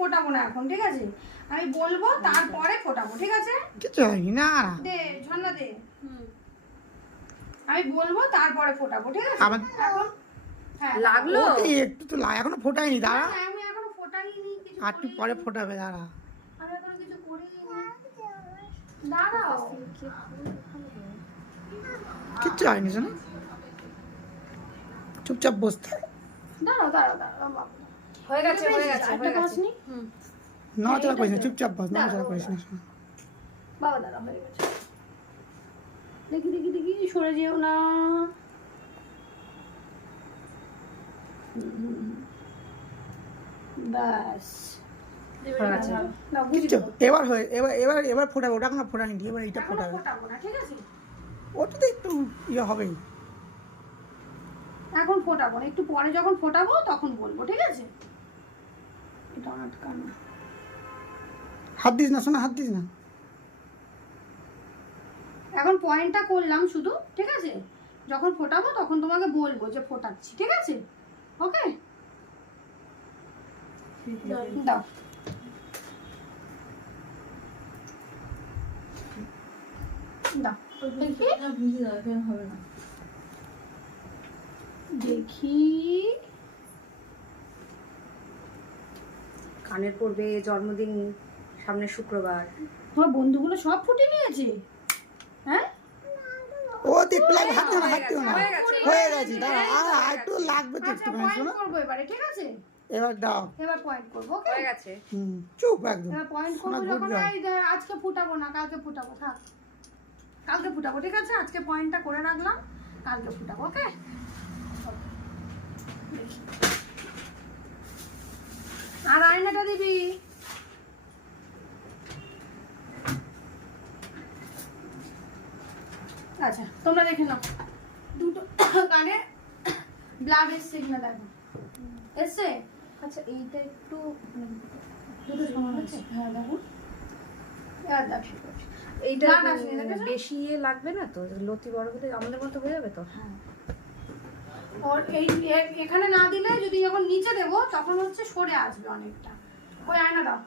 ফোটাবো না এখন, ঠিক আছে? আমি বলবো তারপরে ফোটাবো, ঠিক আছে? কিছু হয়নি না। দে ঝর্ণা দে। আমি বলবো তারপরে ফোটাবো, ঠিক আছে? আবার এখন হ্যাঁ লাগলো একটু তো এখনো ফোটায়নি, দাঁড়া। হ্যাঁ, আমি এখনো ফোটাইনি, কিছু আর একটু পরে ফোটাবে, দাঁড়া। আমি এখনো কিছু করিনি। দাঁড়াও। কিচ্ছু হয়নি, শোনো, চুপচাপ বসতে। দাঁড়াও দাঁড়াও দাঁড়াও বাবা। হয়ে গেছে হয়ে গেছে একটা হয়ে গেছে কাজনি? নড়াচড়া করিস না, চুপচাপ বস, নড়াচড়া করিস না। শোনো। বাবা দাঁড়াও, হয়ে গেছে। দেখি দেখি দেখি, সরে যেও না। ব্যাস হয়ে গেছে। না কিচ্ছু বুঝছো? এবার হয়ে এবার এবার এবার ফোটাবে, ওটা এখন ফোটানি, এবার এইটা এখনো ফোটাবে। ফোটাবো না, ঠিক আছে? ওটাতে একটু ইয়ে হবেই। এখন ফোটাবো না, একটু পরে যখন ফোটাবো তখন বলবো, ঠিক আছে? এটা আটকানো। হাত দিস না, শোনা, হাত দিস না। এখন পয়েন্টটা করলাম শুধু, ঠিক আছে? যখন ফোটাবো তখন তোমাকে বলবো যে ফোটাচ্ছি, ঠিক আছে? ওকে, দাও। দাও দেখি দেখি। কানের পড়বে, জন্মদিন সামনে শুক্রবার। তোমার বন্ধুগুলো সব ফুটে নিয়েছে, হ্যাঁ? ও দেখতে লাগবে, হাত দিও না, হাত দিও না। হয়ে গেছে, হয়ে গেছে, দাঁড়া, আর একটু লাগবে তো আচ্ছা একটুখানি, পয়েন্ট শোনো। করবো এবারে, ঠিক আছে? এবার দাও। এবার পয়েন্ট করবো, ওকে? হয়ে গেছে। চুপ একদম। এবার পয়েন্ট শোনা, করবো good যখন। girl। এই যে আজকে ফুটাবো না, কালকে ফুটাবো, থাক। কালকে ফুটাবো, ঠিক আছে? আজকে পয়েন্টটা করে রাখলাম, কালকে ফুটাবো, ওকে? আর আয়নাটা দিবি। আচ্ছা তোমরা দেখে নাও, দুটো কানে ব্লাড এসছে কিনা দেখো। এসছে? আচ্ছা এইটা একটু দুটো সমান হচ্ছে? হ্যাঁ দেখো, এবার দেখো। এইটা ব্লাড আসেনি, দেখেছো? বেশি ইয়ে লাগবে না তো, লতি বড় হলে আমাদের মতো হয়ে যাবে তো। ওর এই এখানে না দিলে, যদি যখন নিচে দেবো তখন হচ্ছে সরে আসবে অনেকটা। ওই আয়না দাও।